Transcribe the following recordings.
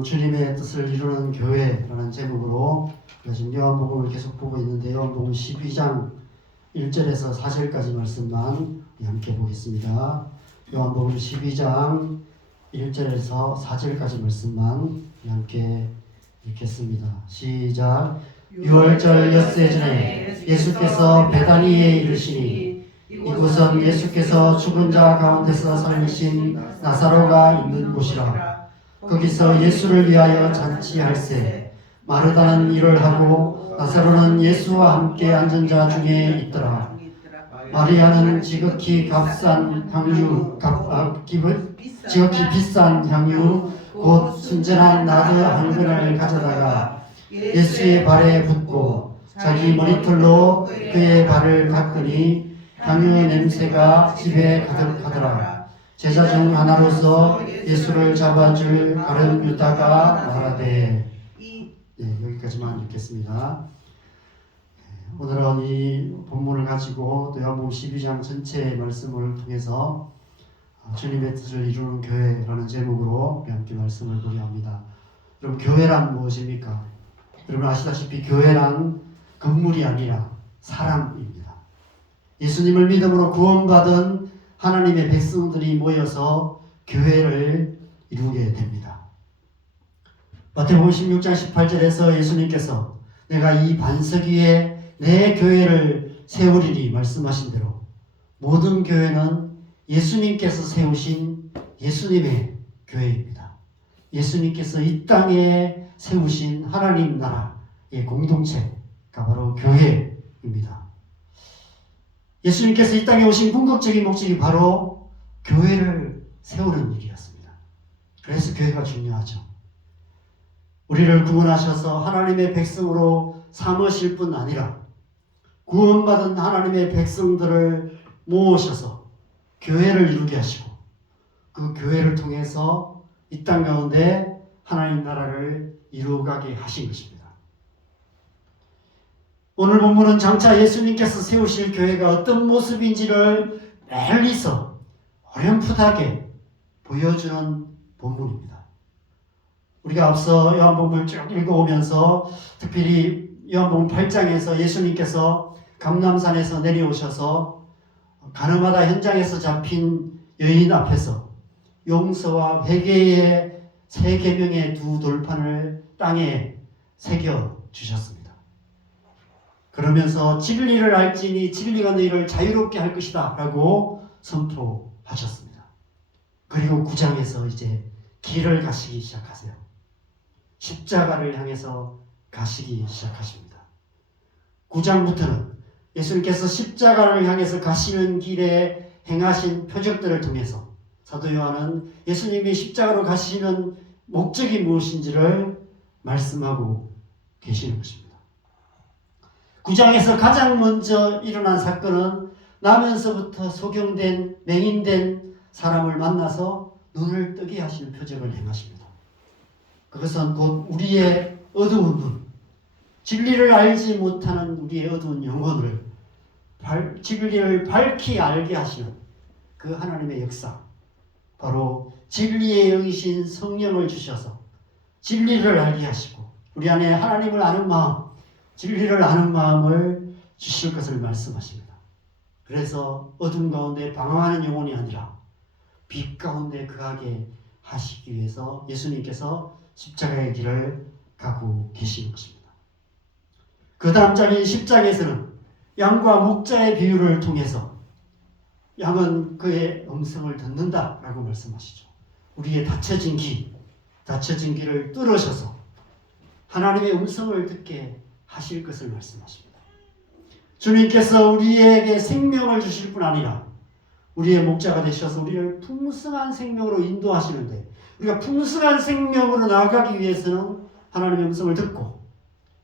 오늘은 주님의 뜻을 이루는 교회라는 제목으로 지금 요한복음을 계속 보고 있는데 요한복음 12장 1절에서 4절까지 말씀만 함께 보겠습니다. 요한복음 12장 1절에서 4절까지 말씀만 함께 읽겠습니다. 시작. 6월절 엿새 전에 예수께서 베다니에 이르시니 이곳은 예수께서 죽은 자 가운데서 살리신 나사로가 있는 곳이라. 거기서 예수를 위하여 잔치할세 마르다는 일을 하고 나사로는 예수와 함께 앉은 자 중에 있더라. 마리아는 지극히 비싼 향유 곧 순전한 나드 한 근을 가져다가 예수의 발에 붓고 자기 머리털로 그의 발을 닦으니 향유 냄새가 집에 가득하더라. 제자 중 하나로서 예수를 잡아줄 가룟 유다가 말하되. 여기까지만 읽겠습니다. 오늘은 이 본문을 가지고 또 요한복음 12장 전체의 말씀을 통해서 주님의 뜻을 이루는 교회라는 제목으로 함께 말씀을 보려 합니다. 여러분, 교회란 무엇입니까? 여러분 아시다시피 교회란 건물이 아니라 사람입니다. 예수님을 믿음으로 구원받은 하나님의 백성들이 모여서 교회를 이루게 됩니다. 마태복음 16장 18절에서 예수님께서 내가 이 반석 위에 내 교회를 세우리니 말씀하신 대로 모든 교회는 예수님께서 세우신 예수님의 교회입니다. 예수님께서 이 땅에 세우신 하나님 나라의 공동체가 바로 교회입니다. 예수님께서 이 땅에 오신 궁극적인 목적이 바로 교회를 세우는 일이었습니다. 그래서 교회가 중요하죠. 우리를 구원하셔서 하나님의 백성으로 삼으실 뿐 아니라 구원받은 하나님의 백성들을 모으셔서 교회를 이루게 하시고 그 교회를 통해서 이 땅 가운데 하나님 나라를 이루어가게 하신 것입니다. 오늘 본문은 장차 예수님께서 세우실 교회가 어떤 모습인지를 멀리서 어렴풋하게 보여주는 본문입니다. 우리가 앞서 요한복음을 쭉 읽어오면서 특별히 요한복음 8장에서 예수님께서 감람산에서 내려오셔서 가늠하다 현장에서 잡힌 여인 앞에서 용서와 회개의 세 계명의 두 돌판을 땅에 새겨 주셨습니다. 그러면서 진리를 알지니 진리가 너희를 자유롭게 할 것이다 라고 선포하셨습니다. 그리고 9장에서 이제 길을 가시기 시작하세요. 십자가를 향해서 가시기 시작하십니다. 9장부터는 예수님께서 십자가를 향해서 가시는 길에 행하신 표적들을 통해서 사도 요한은 예수님이 십자가로 가시는 목적이 무엇인지를 말씀하고 계시는 것입니다. 9장에서 가장 먼저 일어난 사건은 나면서부터 소경된 맹인된 사람을 만나서 눈을 뜨게 하시는 표적을 행하십니다. 그것은 곧 우리의 어두운 눈, 진리를 알지 못하는 우리의 어두운 영혼을 진리를 밝히 알게 하시는 그 하나님의 역사, 바로 진리의 영이신 성령을 주셔서 진리를 알게 하시고 우리 안에 하나님을 아는 마음, 진리를 아는 마음을 주실 것을 말씀하십니다. 그래서 어둠 가운데 방황하는 영혼이 아니라 빛 가운데 거하게 하시기 위해서 예수님께서 십자가의 길을 가고 계신 것입니다. 그 다음 장인 10장에서는 양과 목자의 비유를 통해서 양은 그의 음성을 듣는다라고 말씀하시죠. 우리의 닫혀진 길을 뚫으셔서 하나님의 음성을 듣게 하실 것을 말씀하십니다. 주님께서 우리에게 생명을 주실 뿐 아니라 우리의 목자가 되셔서 우리를 풍성한 생명으로 인도하시는데 우리가 풍성한 생명으로 나아가기 위해서는 하나님의 음성을 듣고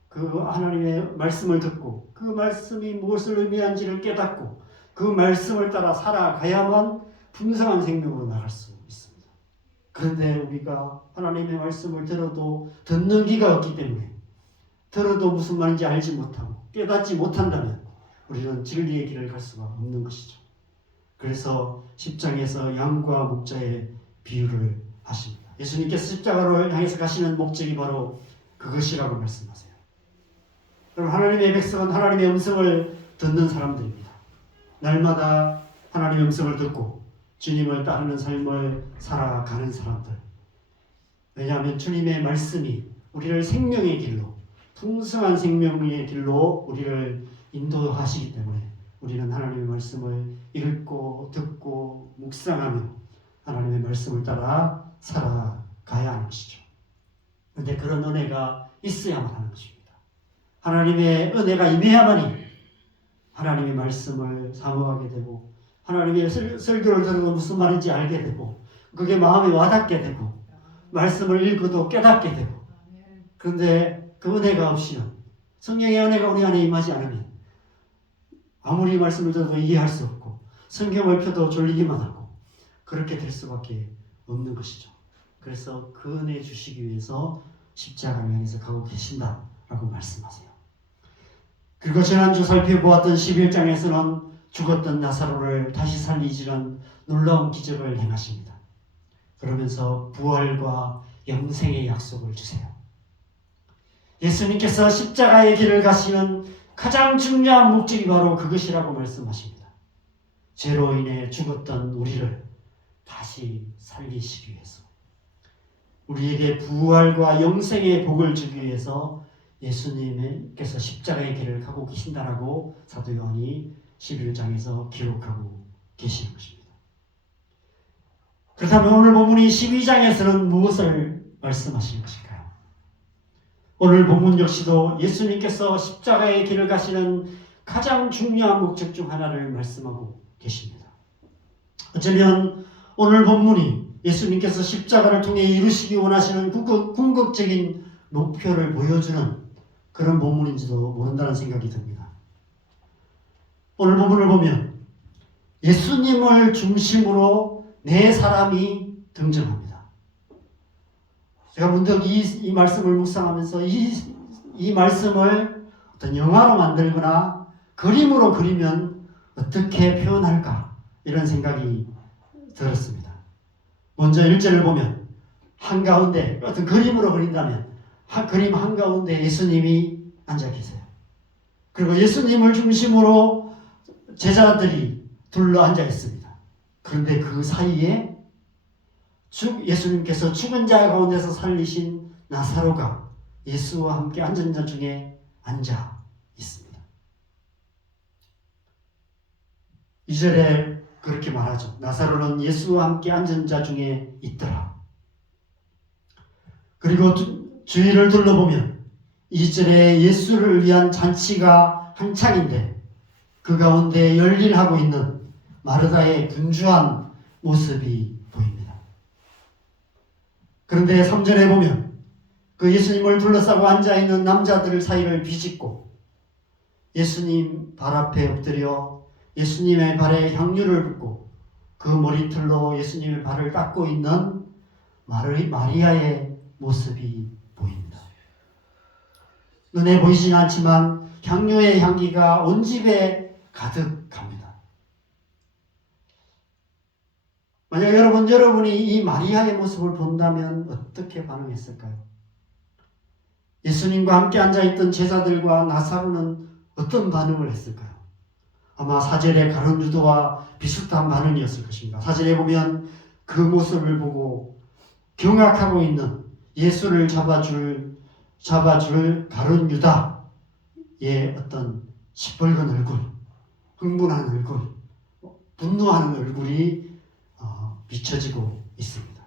그 하나님의 말씀을 듣고 그 말씀이 무엇을 의미한지를 깨닫고 그 말씀을 따라 살아가야만 풍성한 생명으로 나갈 수 있습니다. 그런데 우리가 하나님의 말씀을 들어도 듣는 귀가 없기 때문에 들어도 무슨 말인지 알지 못하고 깨닫지 못한다면 우리는 진리의 길을 갈 수가 없는 것이죠. 그래서 10장에서 양과 목자의 비유를 하십니다. 예수님께서 십자가를 향해서 가시는 목적이 바로 그것이라고 말씀하세요. 그럼 하나님의 백성은 하나님의 음성을 듣는 사람들입니다. 날마다 하나님의 음성을 듣고 주님을 따르는 삶을 살아가는 사람들. 왜냐하면 주님의 말씀이 우리를 생명의 길로, 풍성한 생명의 길로 우리를 인도하시기 때문에 우리는 하나님의 말씀을 읽고 듣고 묵상하며 하나님의 말씀을 따라 살아가야 하는 것이죠. 그런데 그런 은혜가 있어야만 하는 것입니다. 하나님의 은혜가 임해야만이 하나님의 말씀을 사모하게 되고 하나님의 설교를 들어도 무슨 말인지 알게 되고 그게 마음에 와닿게 되고 말씀을 읽어도 깨닫게 되고. 그런데 그 은혜가 없이는, 성령의 은혜가 우리 안에 임하지 않으면 아무리 말씀을 들어도 이해할 수 없고 성경을 펴도 졸리기만 하고 그렇게 될 수밖에 없는 것이죠. 그래서 그 은혜 주시기 위해서 십자가를 향해서 가고 계신다라고 말씀하세요. 그리고 지난주 살펴보았던 11장에서는 죽었던 나사로를 다시 살리시는 놀라운 기적을 행하십니다. 그러면서 부활과 영생의 약속을 주세요. 예수님께서 십자가의 길을 가시는 가장 중요한 목적이 바로 그것이라고 말씀하십니다. 죄로 인해 죽었던 우리를 다시 살리시기 위해서, 우리에게 부활과 영생의 복을 주기 위해서 예수님께서 십자가의 길을 가고 계신다라고 사도 요한이 11장에서 기록하고 계시는 것입니다. 그렇다면 오늘 본문이 12장에서는 무엇을 말씀하시는 것일까요? 오늘 본문 역시도 예수님께서 십자가의 길을 가시는 가장 중요한 목적 중 하나를 말씀하고 계십니다. 어쩌면 오늘 본문이 예수님께서 십자가를 통해 이루시기 원하시는 궁극적인 목표를 보여주는 그런 본문인지도 모른다는 생각이 듭니다. 오늘 본문을 보면 예수님을 중심으로 네 사람이 등장합니다. 제가 문득 이 말씀을 묵상하면서 이 말씀을 어떤 영화로 만들거나 그림으로 그리면 어떻게 표현할까 이런 생각이 들었습니다. 먼저 1절을 보면 한가운데 어떤 그림으로 그린다면 그림 한가운데 예수님이 앉아 계세요. 그리고 예수님을 중심으로 제자들이 둘러 앉아 있습니다. 그런데 그 사이에 예수님께서 죽은 자 가운데서 살리신 나사로가 예수와 함께 앉은 자 중에 앉아 있습니다. 2절에 그렇게 말하죠. 나사로는 예수와 함께 앉은 자 중에 있더라. 그리고 주위를 둘러보면 2절에 예수를 위한 잔치가 한창인데 그 가운데 열일하고 있는 마르다의 분주한 모습이 보입니다. 그런데 3절에 보면 그 예수님을 둘러싸고 앉아있는 남자들 사이를 비집고 예수님 발 앞에 엎드려 예수님의 발에 향유를 붓고 그 머리털로 예수님의 발을 닦고 있는 마리아의 모습이 보입니다. 눈에 보이진 않지만 향유의 향기가 온 집에 가득합니다. 만약 여러분이 이 마리아의 모습을 본다면 어떻게 반응했을까요? 예수님과 함께 앉아있던 제자들과 나사로는 어떤 반응을 했을까요? 아마 4절의 가룟 유다와 비슷한 반응이었을 것입니다. 4절에 보면 그 모습을 보고 경악하고 있는 예수를 잡아줄 가룟 유다의 어떤 시뻘건 얼굴, 흥분한 얼굴, 분노하는 얼굴이 비춰지고 있습니다.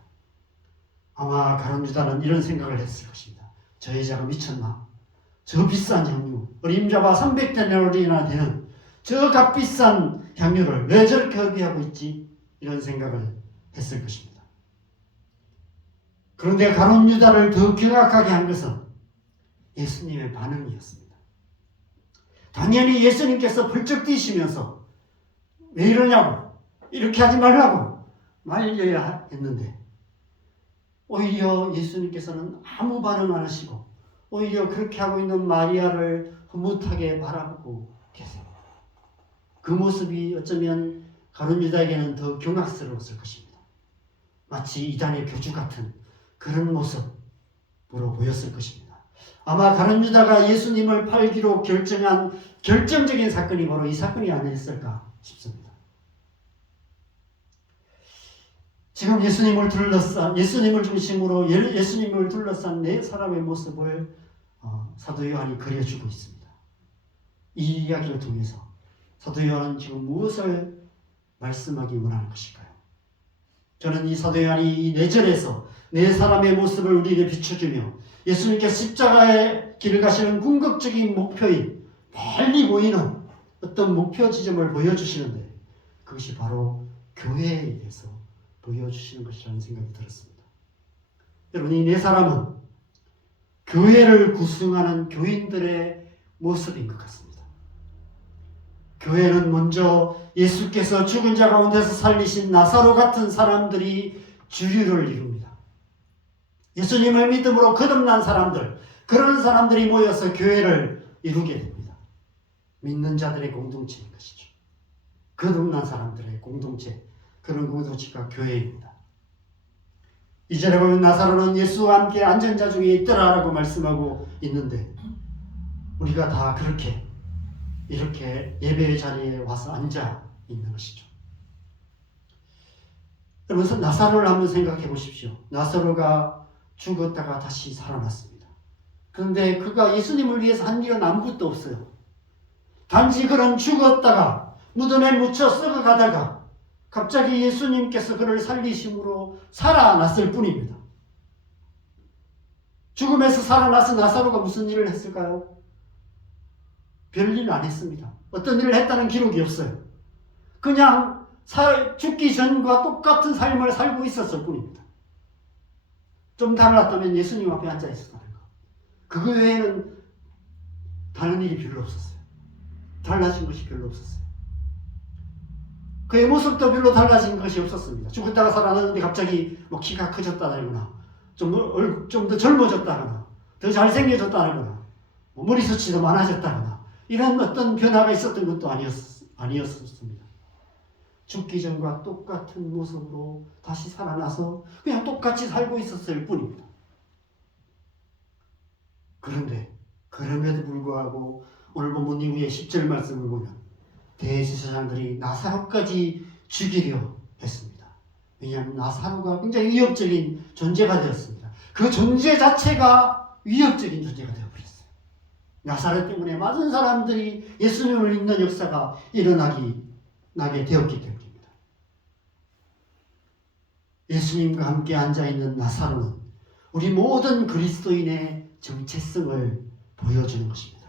아마 가룟 유다는 이런 생각을 했을 것입니다. 저 여자가 미쳤나? 저 비싼 향유, 어림잡아 300데나리온이나 되는 저 값비싼 향유를 왜 저렇게 허비하고 있지? 이런 생각을 했을 것입니다. 그런데 가룟 유다를 더 경악하게 한 것은 예수님의 반응이었습니다. 당연히 예수님께서 펄쩍 뛰시면서 왜 이러냐고, 이렇게 하지 말라고 말려야 했는데 오히려 예수님께서는 아무 반응 안 하시고 오히려 그렇게 하고 있는 마리아를 흐뭇하게 바라보고 계세요. 그 모습이 어쩌면 가룟 유다에게는 더 경악스러웠을 것입니다. 마치 이단의 교주 같은 그런 모습으로 보였을 것입니다. 아마 가룟 유다가 예수님을 팔기로 결정한 결정적인 사건이 바로 이 사건이 아니었을까 싶습니다. 지금 예수님을 중심으로 예수님을 둘러싼 네 사람의 모습을 사도 요한이 그려주고 있습니다. 이 이야기를 통해서 사도 요한은 지금 무엇을 말씀하기 원하는 것일까요? 저는 이 사도 요한이 이 4절에서 네 사람의 모습을 우리에게 비춰주며 예수님께서 십자가의 길을 가시는 궁극적인 목표인 멀리 보이는 어떤 목표 지점을 보여주시는데 그것이 바로 교회에 대해서 보여주시는 것이라는 생각이 들었습니다. 여러분, 이 네 사람은 교회를 구성하는 교인들의 모습인 것 같습니다. 교회는 먼저 예수께서 죽은 자 가운데서 살리신 나사로 같은 사람들이 주류를 이룹니다. 예수님을 믿음으로 거듭난 사람들, 그런 사람들이 모여서 교회를 이루게 됩니다. 믿는 자들의 공동체인 것이죠. 거듭난 사람들의 공동체, 그런 공동체가 교회입니다. 2절에 보면 나사로는 예수와 함께 앉은 자 중에 있더라라고 말씀하고 있는데 우리가 다 이렇게 예배의 자리에 와서 앉아 있는 것이죠. 여러분, 나사로를 한번 생각해 보십시오. 나사로가 죽었다가 다시 살아났습니다. 그런데 그가 예수님을 위해서 한 일은 아무것도 없어요. 단지 그는 죽었다가 무덤에 묻혀 썩어가다가 갑자기 예수님께서 그를 살리심으로 살아났을 뿐입니다. 죽음에서 살아나서 나사로가 무슨 일을 했을까요? 별일 안 했습니다. 어떤 일을 했다는 기록이 없어요. 그냥 죽기 전과 똑같은 삶을 살고 있었을 뿐입니다. 좀 달랐다면 예수님 앞에 앉아 있었다는 거. 그거 외에는 다른 일이 별로 없었어요. 달라진 것이 별로 없었어요. 그의 모습도 별로 달라진 것이 없었습니다. 죽었다가 살아났는데 갑자기 키가 커졌다거나 좀 더 젊어졌다거나 더 잘생겨졌다거나 머리숱이 더 많아졌다거나 이런 어떤 변화가 있었던 것도 아니었습니다. 죽기 전과 똑같은 모습으로 다시 살아나서 그냥 똑같이 살고 있었을 뿐입니다. 그런데 그럼에도 불구하고 오늘 본문 이후에 10절 말씀을 보면 대제사장들이 나사로까지 죽이려 했습니다. 왜냐하면 나사로가 굉장히 위협적인 존재가 되었습니다. 그 존재 자체가 위협적인 존재가 되어버렸어요. 나사로 때문에 많은 사람들이 예수님을 믿는 역사가 나게 되었기 때문입니다. 예수님과 함께 앉아있는 나사로는 우리 모든 그리스도인의 정체성을 보여주는 것입니다.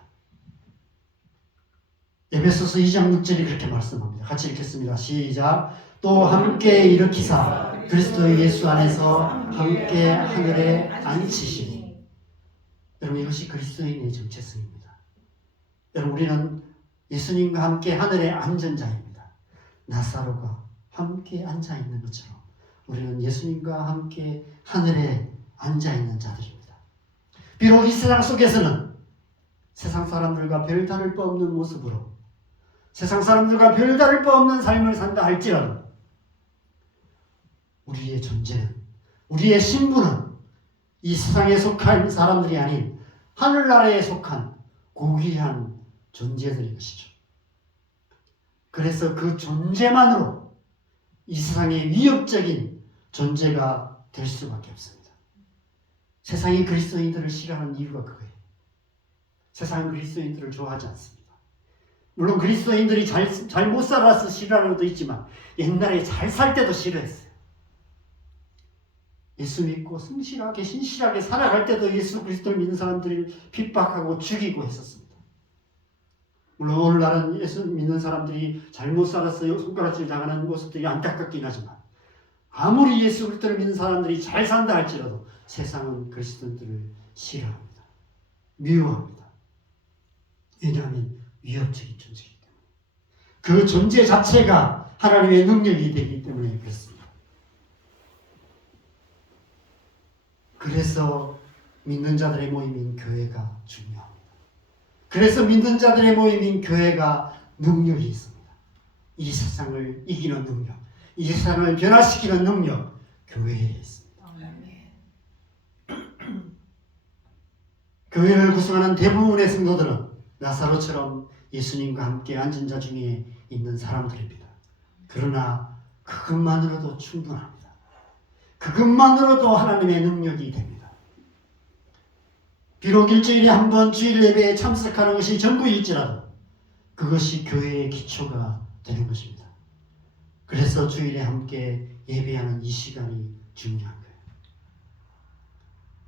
에베소서 2장 6절이 그렇게 말씀합니다. 같이 읽겠습니다. 시작. 또 함께 일으키사 그리스도 예수 안에서 함께 하늘에 앉히시니. 여러분, 이것이 그리스도인의 정체성입니다. 여러분, 우리는 예수님과 함께 하늘에 앉은 자입니다. 나사로가 함께 앉아있는 것처럼 우리는 예수님과 함께 하늘에 앉아있는 자들입니다. 비록 이 세상 속에서는 세상 사람들과 별다를 바 없는 모습으로 세상 사람들과 별다를 바 없는 삶을 산다 할지라도 우리의 존재는, 우리의 신분은 이 세상에 속한 사람들이 아닌 하늘나라에 속한 고귀한 존재들인 것이죠. 그래서 그 존재만으로 이 세상의 위협적인 존재가 될 수밖에 없습니다. 세상이 그리스도인들을 싫어하는 이유가 그거예요. 세상은 그리스도인들을 좋아하지 않습니다. 물론 그리스도인들이 잘못 살아서 싫어하는 것도 있지만 옛날에 잘 살 때도 싫어했어요. 예수 믿고 성실하게 신실하게 살아갈 때도 예수 그리스도를 믿는 사람들을 핍박하고 죽이고 했었습니다. 물론 오늘날은 예수 믿는 사람들이 잘못 살아서 손가락질 당하는 모습들이 안타깝긴 하지만 아무리 예수 그리스도를 믿는 사람들이 잘 산다 할지라도 세상은 그리스도인들을 싫어합니다. 미워합니다. 왜냐하면 위협적인 존재이기 때문에. 그 존재 자체가 하나님의 능력이 되기 때문에 그렇습니다. 그래서 믿는 자들의 모임인 교회가 중요합니다. 그래서 믿는 자들의 모임인 교회가 능력이 있습니다. 이 세상을 이기는 능력, 이 세상을 변화시키는 능력, 교회에 있습니다. 교회를 구성하는 대부분의 성도들은 나사로처럼 예수님과 함께 앉은 자 중에 있는 사람들입니다. 그러나 그것만으로도 충분합니다. 그것만으로도 하나님의 능력이 됩니다. 비록 일주일에 한 번 주일 예배에 참석하는 것이 전부일지라도 그것이 교회의 기초가 되는 것입니다. 그래서 주일에 함께 예배하는 이 시간이 중요한 거예요.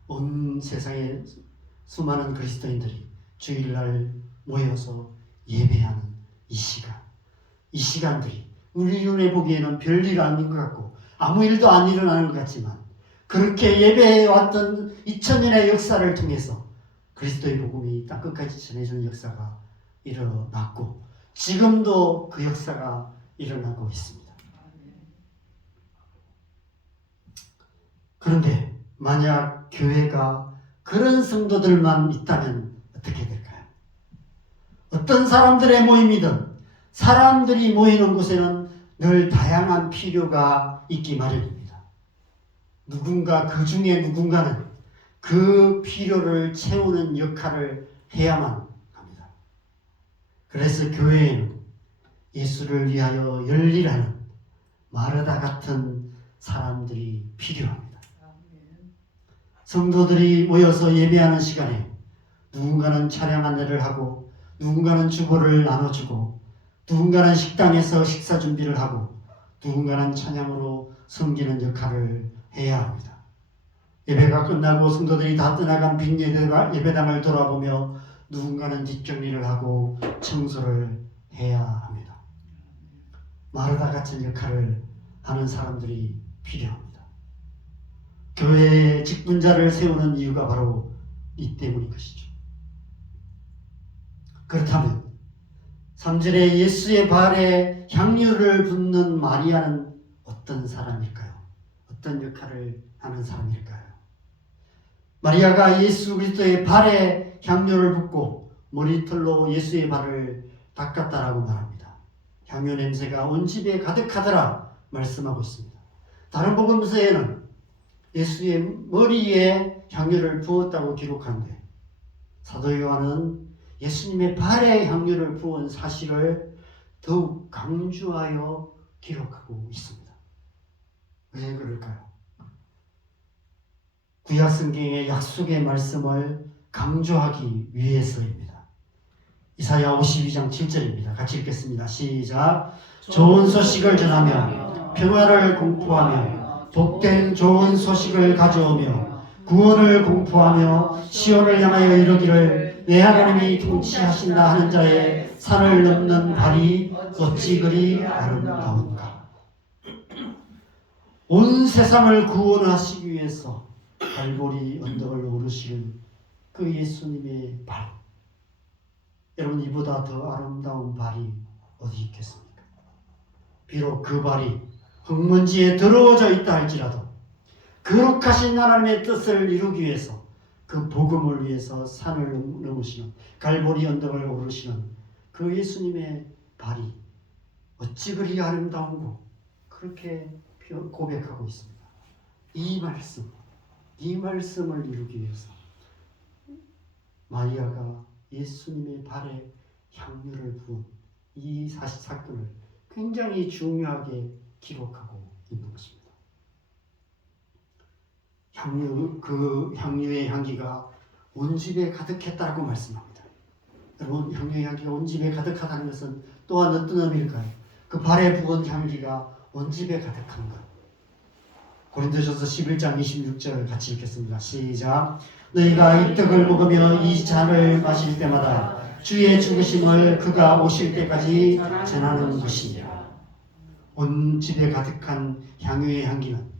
온 세상의 수많은 그리스도인들이 주일날 모여서 예배하는 이 시간들이 우리 눈에 보기에는 별일 아닌 것 같고 아무 일도 안 일어나는 것 같지만 그렇게 예배해왔던 2000년의 역사를 통해서 그리스도의 복음이 땅끝까지 전해지는 역사가 일어났고 지금도 그 역사가 일어나고 있습니다. 그런데 만약 교회가 그런 성도들만 있다면 어떻게 될까요? 어떤 사람들의 모임이든 사람들이 모이는 곳에는 늘 다양한 필요가 있기 마련입니다. 그 중에 누군가는 그 필요를 채우는 역할을 해야만 합니다. 그래서 교회에는 예수를 위하여 열일하는 마르다 같은 사람들이 필요합니다. 성도들이 모여서 예배하는 시간에 누군가는 차량 안내를 하고 누군가는 주보를 나눠주고 누군가는 식당에서 식사 준비를 하고 누군가는 찬양으로 섬기는 역할을 해야 합니다. 예배가 끝나고 성도들이 다 떠나간 빈 예배당을 돌아보며 누군가는 뒷정리를 하고 청소를 해야 합니다. 마르다 같은 역할을 하는 사람들이 필요합니다. 교회에 직분자를 세우는 이유가 바로 이 때문인 것이죠. 그렇다면 3절에 예수의 발에 향유를 붓는 마리아는 어떤 사람일까요? 어떤 역할을 하는 사람일까요? 마리아가 예수 그리스도의 발에 향유를 붓고 머리털로 예수의 발을 닦았다라고 말합니다. 향유 냄새가 온 집에 가득하더라 말씀하고 있습니다. 다른 복음서에는 예수의 머리에 향유를 부었다고 기록하는데 사도 요한은 예수님의 발에 향유를 부은 사실을 더욱 강조하여 기록하고 있습니다. 왜 그럴까요? 구약 성경의 약속의 말씀을 강조하기 위해서입니다. 이사야 52장 7절입니다. 같이 읽겠습니다. 시작. 좋은 소식을 전하며 평화를 공포하며 복된 좋은 소식을 가져오며 구원을 공포하며 시온을 향하여 이르기를 내 하나님이 통치하신다 하는 자의 산을 넘는 발이 어찌 그리 아름다운가. 온 세상을 구원하시기 위해서 갈보리 언덕을 오르시는 그 예수님의 발, 여러분 이보다 더 아름다운 발이 어디 있겠습니까? 비록 그 발이 흙먼지에 더러워져 있다 할지라도 거룩하신 하나님의 뜻을 이루기 위해서 그 복음을 위해서 산을 넘으시는 갈보리 언덕을 오르시는 그 예수님의 발이 어찌 그리 아름다운고 그렇게 고백하고 있습니다. 이 말씀을 이루기 위해서 마리아가 예수님의 발에 향유를 부은 이 사건을 굉장히 중요하게 기록하고 있는 것입니다. 그 향유의 향기가 온 집에 가득했다고 말씀합니다. 여러분, 향유의 향기가 온 집에 가득하다는 것은 또한 어떤 의미일까요? 그 발에 부은 향기가 온 집에 가득한 것. 고린도전서 11장 26절 같이 읽겠습니다. 시작. 너희가 이 떡을 먹으며 이 잔을 마실 때마다 주의 죽으심을 그가 오실 때까지 전하는 것이니라. 온 집에 가득한 향유의 향기는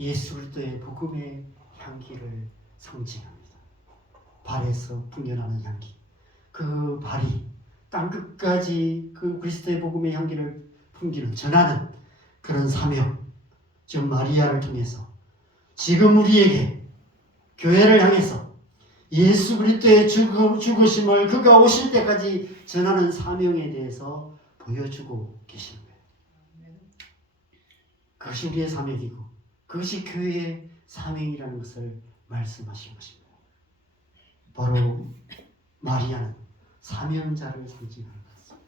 예수 그리스도의 복음의 향기를 상징합니다. 발에서 풍겨나는 향기. 그 발이 땅끝까지 그 그리스도의 복음의 향기를 풍기는 전하는 그런 사명, 즉 마리아를 통해서 지금 우리에게 교회를 향해서 예수 그리스도의 죽으심을 그가 오실 때까지 전하는 사명에 대해서 보여주고 계시는 거예요. 그것이 우리의 사명이고 그것이 교회의 사명이라는 것을 말씀하신 것입니다. 바로 마리아는 사명자를 상징하는 것입니다.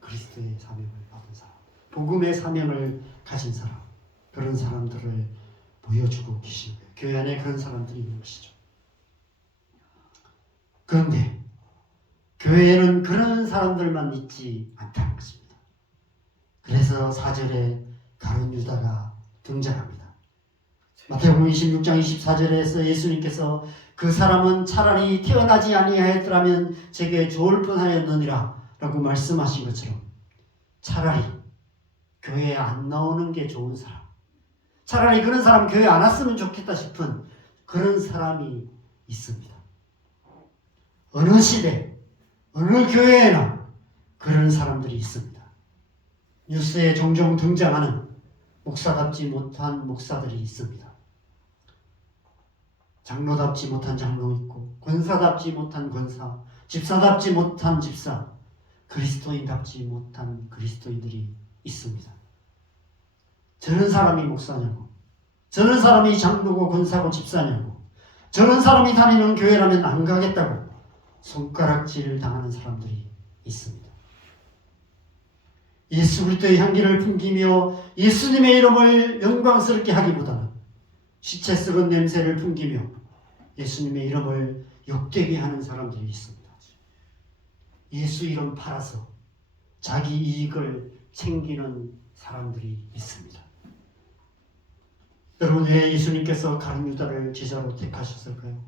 그리스도의 사명을 받은 사람, 복음의 사명을 가진 사람, 그런 사람들을 보여주고 계시는 거예요. 교회 안에 그런 사람들이 있는 것이죠. 그런데 교회에는 그런 사람들만 있지 않다는 것입니다. 그래서 4절에 가룟 유다가 등장합니다. 마태복음 26장 24절에서 예수님께서 그 사람은 차라리 태어나지 아니하였더라면 제게 좋을 뻔하였느니라 라고 말씀하신 것처럼 차라리 교회에 안 나오는 게 좋은 사람, 차라리 그런 사람 교회 안 왔으면 좋겠다 싶은 그런 사람이 있습니다. 어느 시대, 어느 교회에나 그런 사람들이 있습니다. 뉴스에 종종 등장하는 목사답지 못한 목사들이 있습니다. 장로답지 못한 장로 있고, 권사답지 못한 권사, 집사답지 못한 집사, 그리스도인답지 못한 그리스도인들이 있습니다. 저런 사람이 목사냐고, 저런 사람이 장로고 권사고 집사냐고, 저런 사람이 다니는 교회라면 안 가겠다고 손가락질을 당하는 사람들이 있습니다. 예수 그리스도의 향기를 풍기며 예수님의 이름을 영광스럽게 하기보다는 시체 썩은 냄새를 풍기며 예수님의 이름을 욕되게 하는 사람들이 있습니다. 예수 이름 팔아서 자기 이익을 챙기는 사람들이 있습니다. 여러분, 왜 예수님께서 가룟 유다를 제자로 택하셨을까요?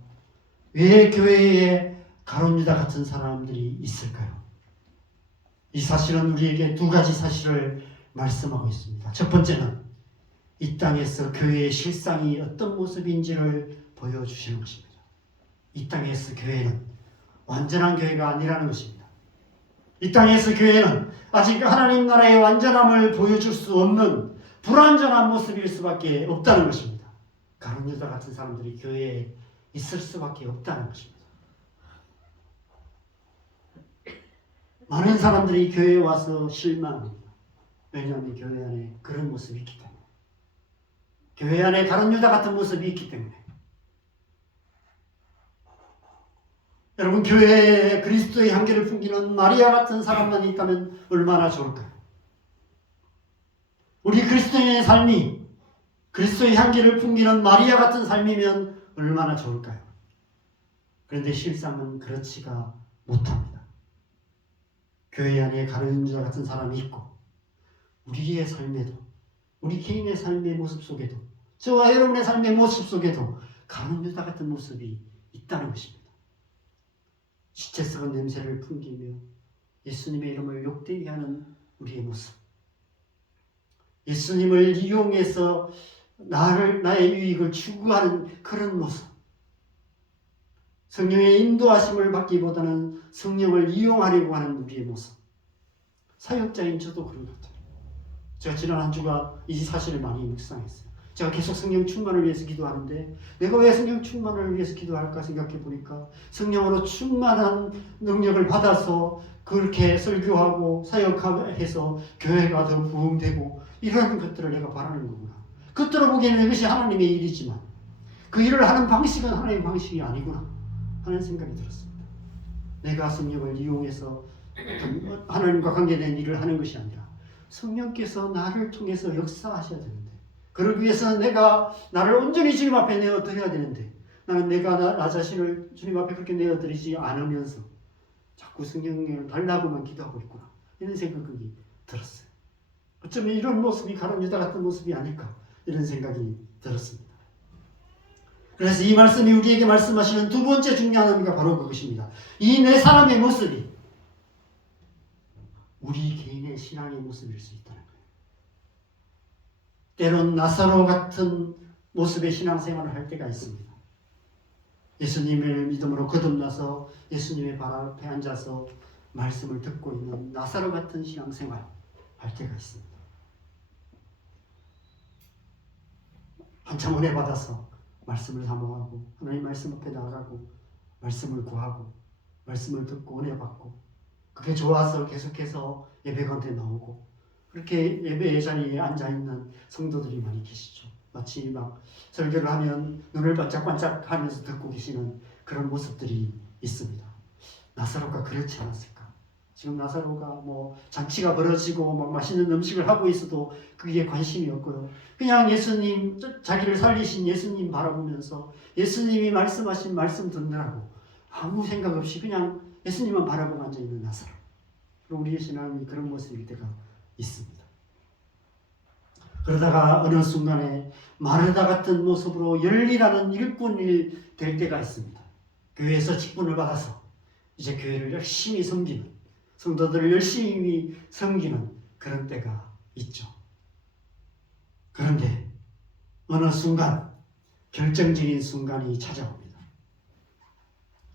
왜 교회에 가룟 유다 같은 사람들이 있을까요? 이 사실은 우리에게 두 가지 사실을 말씀하고 있습니다. 첫 번째는 이 땅에서 교회의 실상이 어떤 모습인지를 보여주시는 것입니다. 이 땅에서 교회는 완전한 교회가 아니라는 것입니다. 이 땅에서 교회는 아직 하나님 나라의 완전함을 보여줄 수 없는 불완전한 모습일 수밖에 없다는 것입니다. 가룟 유다 같은 사람들이 교회에 있을 수밖에 없다는 것입니다. 많은 사람들이 교회에 와서 실망합니다. 왜냐하면 교회 안에 그런 모습이 있기 때문에. 교회 안에 가룟 유다 같은 모습이 있기 때문에. 여러분, 교회에 그리스도의 향기를 풍기는 마리아 같은 사람만 있다면 얼마나 좋을까요? 우리 그리스도인의 삶이 그리스도의 향기를 풍기는 마리아 같은 삶이면 얼마나 좋을까요? 그런데 실상은 그렇지가 못합니다. 교회 안에 가룟 유다 같은 사람이 있고 우리의 삶에도, 우리 개인의 삶의 모습 속에도, 저와 여러분의 삶의 모습 속에도 가룟 유다 같은 모습이 있다는 것입니다. 시체 썩은 냄새를 풍기며 예수님의 이름을 욕되게 하는 우리의 모습, 예수님을 이용해서 나의 유익을 추구하는 그런 모습, 성령의 인도하심을 받기보다는 성령을 이용하려고 하는 우리의 모습. 사역자인 저도 그런 것 같아요. 제가 지난 한 주가 이 사실을 많이 묵상했어요. 제가 계속 성령 충만을 위해서 기도하는데 내가 왜 성령 충만을 위해서 기도할까 생각해 보니까 성령으로 충만한 능력을 받아서 그렇게 설교하고 사역해서 교회가 더 부흥되고 이런 것들을 내가 바라는 거구나. 겉으로 보기에는 이것이 하나님의 일이지만 그 일을 하는 방식은 하나님의 방식이 아니구나 하는 생각이 들었습니다. 내가 성령을 이용해서 하나님과 관계된 일을 하는 것이 아니라 성령께서 나를 통해서 역사하셔야 되는데, 그러기 위해서는 내가 나를 온전히 주님 앞에 내어드려야 되는데, 나는 내가 나 자신을 주님 앞에 그렇게 내어드리지 않으면서 자꾸 성령을 달라고만 기도하고 있구나, 이런 생각이 들었어요. 어쩌면 이런 모습이 가룟 유다 같은 모습이 아닐까, 이런 생각이 들었습니다. 그래서 이 말씀이 우리에게 말씀하시는 두 번째 중요한 의미가 바로 그것입니다. 이 네 사람의 모습이 우리 개인의 신앙의 모습일 수 있다는 거예요. 때론 나사로 같은 모습의 신앙생활을 할 때가 있습니다. 예수님을 믿음으로 거듭나서 예수님의 발 앞에 앉아서 말씀을 듣고 있는 나사로 같은 신앙생활 할 때가 있습니다. 한참 은혜 받아서 말씀을 사모하고 하나님 말씀 앞에 나가고 말씀을 구하고 말씀을 듣고 은혜 받고 그게 좋아서 계속해서 예배 가운데 나오고 그렇게 예배 자리에 앉아있는 성도들이 많이 계시죠. 마치 막 설교를 하면 눈을 반짝반짝 하면서 듣고 계시는 그런 모습들이 있습니다. 나사로가 그렇지 않았을까? 지금 나사로가 뭐 잔치가 벌어지고 막 맛있는 음식을 하고 있어도 그게 관심이 없고요. 그냥 예수님, 자기를 살리신 예수님 바라보면서 예수님이 말씀하신 말씀 듣느라고 아무 생각 없이 그냥 예수님만 바라보고 앉아있는 나사로. 그리고 우리의 신앙이 그런 모습일 때가 있습니다. 그러다가 어느 순간에 마르다 같은 모습으로 열일하는 일꾼이 될 때가 있습니다. 교회에서 직분을 받아서 이제 교회를 열심히 섬기는, 성도들을 열심히 섬기는 그런 때가 있죠. 그런데 어느 순간 결정적인 순간이 찾아옵니다.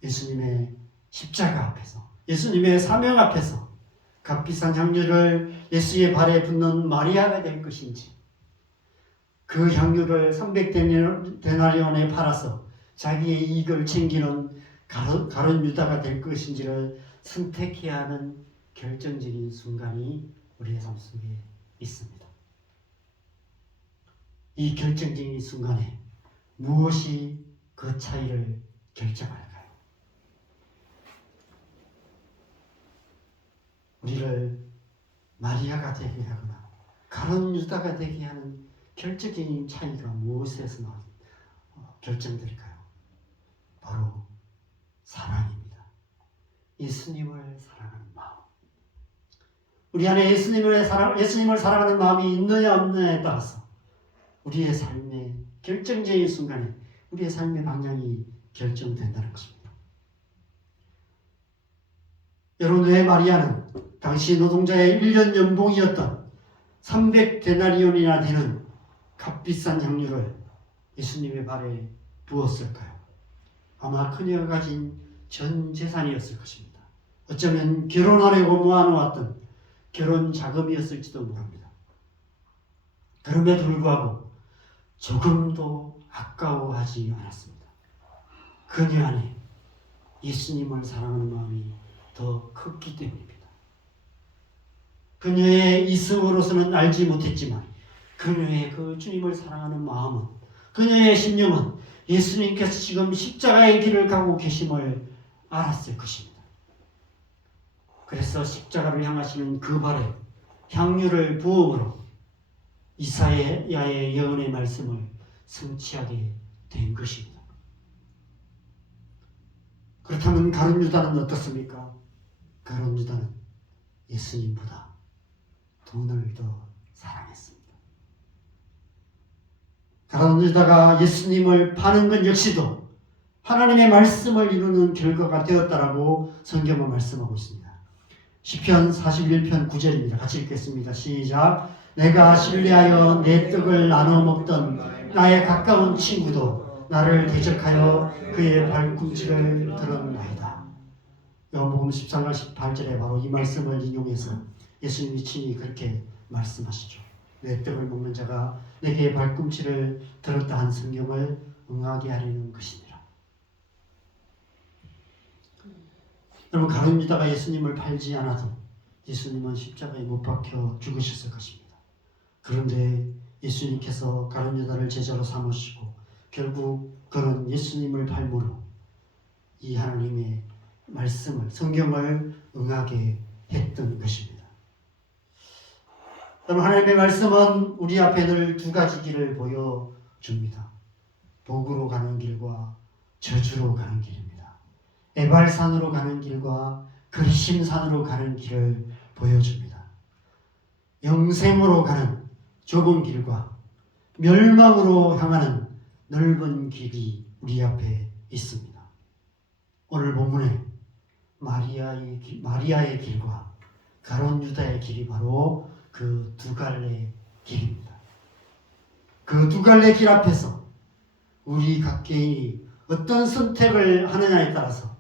예수님의 십자가 앞에서, 예수님의 사명 앞에서 값비싼 향유를 예수의 발에 붓는 마리아가 될 것인지, 그 향유를 300데나리온에 팔아서 자기의 이익을 챙기는 가룟 유다가 될 것인지를 선택해야 하는 결정적인 순간이 우리의 삶 속에 있습니다. 이 결정적인 순간에 무엇이 그 차이를 결정할까요? 우리를 마리아가 되게 하거나 가룟 유다가 되게 하는 결정적인 차이가 무엇에서 결정될까요? 바로 사랑입니다. 예수님을 사랑하는 마음. 우리 안에 예수님을 사랑하는 마음이 있느냐 없느냐에 따라서 우리의 삶의 결정적인 순간에 우리의 삶의 방향이 결정된다는 것입니다. 여러분, 왜 마리아는 당시 노동자의 1년 연봉이었던 300데나리온이나 되는 값비싼 향유를 예수님의 발에 부었을까요? 아마 그녀가 가진 전 재산이었을 것입니다. 어쩌면 결혼하려고 모아놓았던 결혼 자금이었을지도 모릅니다. 그럼에도 불구하고 조금도 아까워하지 않았습니다. 그녀 안에 예수님을 사랑하는 마음이 더 컸기 때문입니다. 그녀의 이성으로서는 알지 못했지만 그녀의 그 주님을 사랑하는 마음은, 그녀의 심령은 예수님께서 지금 십자가의 길을 가고 계심을 알았을 것입니다. 그래서 십자가를 향하시는 그 발에 향유를 부음으로 이사야의 예언의 말씀을 성취하게 된 것입니다. 그렇다면 가룟 유다는 어떻습니까? 가룟 유다는 예수님보다 돈을 더 사랑했습니다. 가룟 유다가 예수님을 파는 것 역시도 하나님의 말씀을 이루는 결과가 되었다라고 성경은 말씀하고 있습니다. 시편 41편 9절입니다. 같이 읽겠습니다. 시작. 내가 신뢰하여 내 떡을 나눠 먹던 나의 가까운 친구도 나를 대적하여 그의 발꿈치를 들었나이다. 요한복음 13장 18절에 바로 이 말씀을 인용해서 예수님이 친히 그렇게 말씀하시죠. 내 떡을 먹는 자가 내게 발꿈치를 들었다 한 성경을 응하게 하려는 것이니라. 여러분, 가룟 유다가 예수님을 팔지 않아도 예수님은 십자가에 못 박혀 죽으셨을 것입니다. 그런데 예수님께서 가룟 유다를 제자로 삼으시고 결국 그는 예수님을 팔므로 이 하나님의 말씀을, 성경을 응하게 했던 것입니다. 여러분, 하나님의 말씀은 우리 앞에 늘 두 가지 길을 보여줍니다. 복으로 가는 길과 저주로 가는 길입니다. 에발산으로 가는 길과 그리심산으로 가는 길을 보여줍니다. 영생으로 가는 좁은 길과 멸망으로 향하는 넓은 길이 우리 앞에 있습니다. 오늘 본문에 마리아의 길과 가룟 유다의 길이 바로 그 두 갈래 길입니다. 그 두 갈래 길 앞에서 우리 각개인이 어떤 선택을 하느냐에 따라서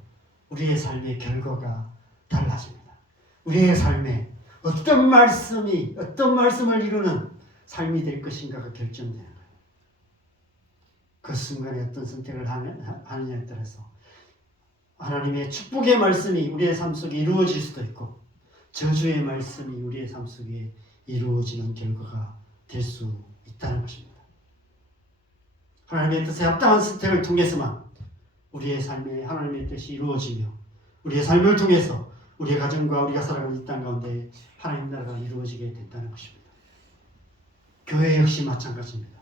우리의 삶의 결과가 달라집니다. 우리의 삶에 어떤 말씀을 이루는 삶이 될 것인가가 결정되는 거예요. 그 순간에 어떤 선택을 하느냐에 따라서 하나님의 축복의 말씀이 우리의 삶 속에 이루어질 수도 있고 저주의 말씀이 우리의 삶 속에 이루어지는 결과가 될 수 있다는 것입니다. 하나님의 뜻에 합당한 선택을 통해서만 우리의 삶에 하나님의 뜻이 이루어지며 우리의 삶을 통해서 우리의 가정과 우리가 살아가는 이 땅 가운데 하나님 나라가 이루어지게 된다는 것입니다. 교회 역시 마찬가지입니다.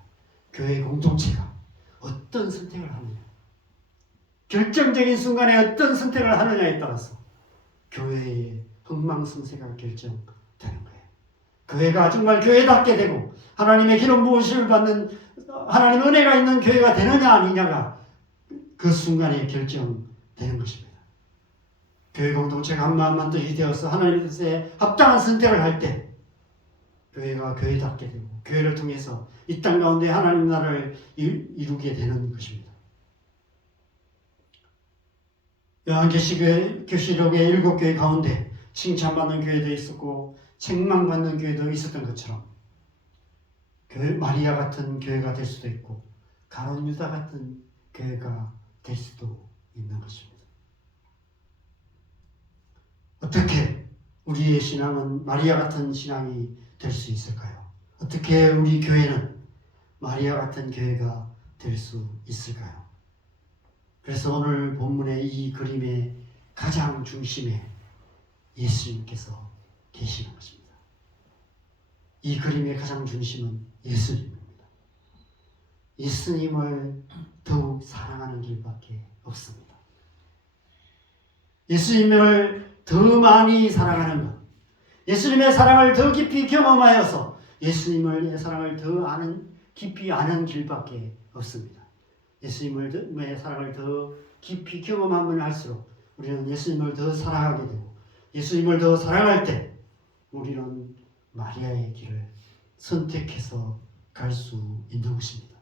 교회 공동체가 어떤 선택을 하느냐, 결정적인 순간에 어떤 선택을 하느냐에 따라서 교회의 흥망성쇠가 결정되는 거예요. 교회가 정말 교회답게 되고 하나님의 기름 부으심을 받는 하나님 은혜가 있는 교회가 되느냐 아니냐가 그 순간에 결정되는 것입니다. 교회 공동체가 한마음 한뜻이 되어서 하나님의 뜻에 합당한 선택을 할 때 교회가 교회답게 되고 교회를 통해서 이 땅 가운데 하나님 나라를 이루게 되는 것입니다. 요한계시록의 7교회 가운데 칭찬받는 교회도 있었고 책망받는 교회도 있었던 것처럼 마리아 같은 교회가 될 수도 있고 가룟 유다 같은 교회가 될 수도 있는 것입니다. 어떻게 우리의 신앙은 마리아 같은 신앙이 될 수 있을까요? 어떻게 우리 교회는 마리아 같은 교회가 될 수 있을까요? 그래서 오늘 본문의 이 그림의 가장 중심에 예수님께서 계시는 것입니다. 이 그림의 가장 중심은 예수님입니다. 예수님을 더욱 사랑하는 길밖에 없습니다. 예수님을 더 많이 사랑하는 것, 예수님의 사랑을 더 깊이 경험하여서 예수님의 사랑을 더 깊이 아는 길밖에 없습니다. 예수님의 사랑을 더 깊이 경험하면 할수록 우리는 예수님을 더 사랑하게 되고 예수님을 더 사랑할 때 우리는 마리아의 길을 선택해서 갈 수 있는 것입니다.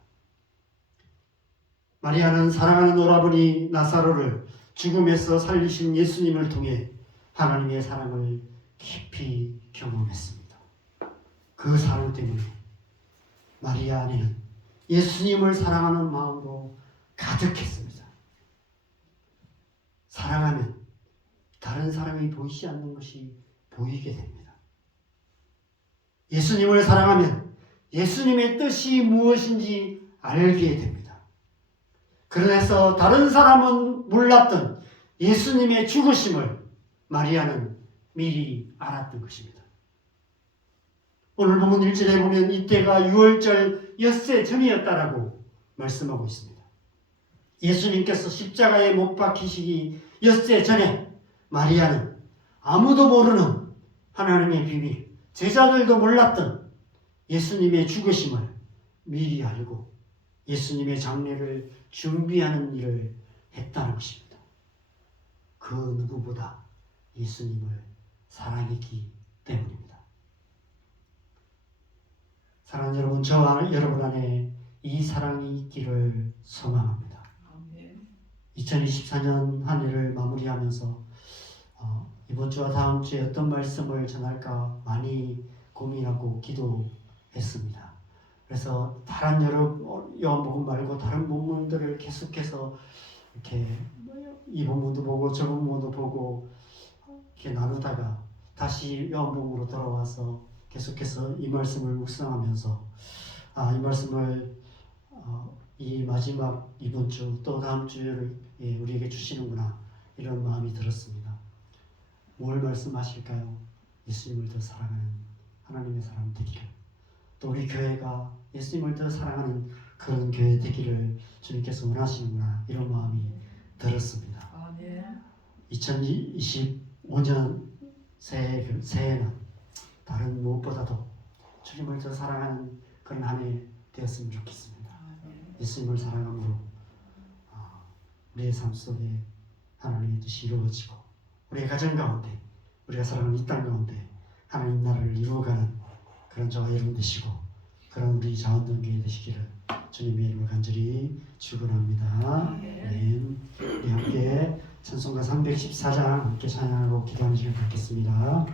마리아는 사랑하는 오라버니 나사로를 죽음에서 살리신 예수님을 통해 하나님의 사랑을 깊이 경험했습니다. 그 사랑 때문에 마리아 안에는 예수님을 사랑하는 마음으로 가득했습니다. 사랑하면 다른 사람이 보이지 않는 것이 보이게 됩니다. 예수님을 사랑하면 예수님의 뜻이 무엇인지 알게 됩니다. 그래서 다른 사람은 몰랐던 예수님의 죽으심을 마리아는 미리 알았던 것입니다. 오늘 본문 1절에 보면 이때가 유월절 엿새 전이었다라고 말씀하고 있습니다. 예수님께서 십자가에 못 박히시기 엿새 전에 마리아는 아무도 모르는 하나님의 비밀, 제자들도 몰랐던 예수님의 죽으심을 미리 알고 예수님의 장례를 준비하는 일을 했다는 것입니다. 그 누구보다 예수님을 사랑했기 때문입니다. 사랑하는 여러분, 저와 여러분 안에 이 사랑이 있기를 소망합니다. 2024년 한 해를 마무리하면서 이번 주와 다음 주에 어떤 말씀을 전할까 많이 고민하고 기도했습니다. 그래서 다른 요한복음 말고 다른 본문들을 계속해서 이렇게 이 본문도 보고 저 본문도 보고 이렇게 나누다가 다시 요한복음으로 돌아와서 계속해서 이 말씀을 묵상하면서 이 말씀을 이 마지막 이번 주 또 다음 주를 우리에게 주시는구나 이런 마음이 들었습니다. 뭘 말씀하실까요? 예수님을 더 사랑하는 하나님의 사람 되기를, 또 우리 교회가 예수님을 더 사랑하는 그런 교회 되기를 주님께서 원하시는구나 이런 마음이 들었습니다. 2025년 새해는 다른 무엇보다도 주님을 더 사랑하는 그런 한 해 되었으면 좋겠습니다. 예수님을 사랑함으로 우리의 삶 속에 하나님의 뜻이 이루어지고 우리의 가정 가운데 우리가 살아가는 이 땅 가운데 하나님 나라를 이루어가는 그런 저와 여러분 되시고 그런 우리 자원동교회 되시기를 주님의 이름으로 간절히 축원합니다. 아멘. 우리 함께 찬송가 314장 함께 찬양하고 기도하는 시간 갖겠습니다.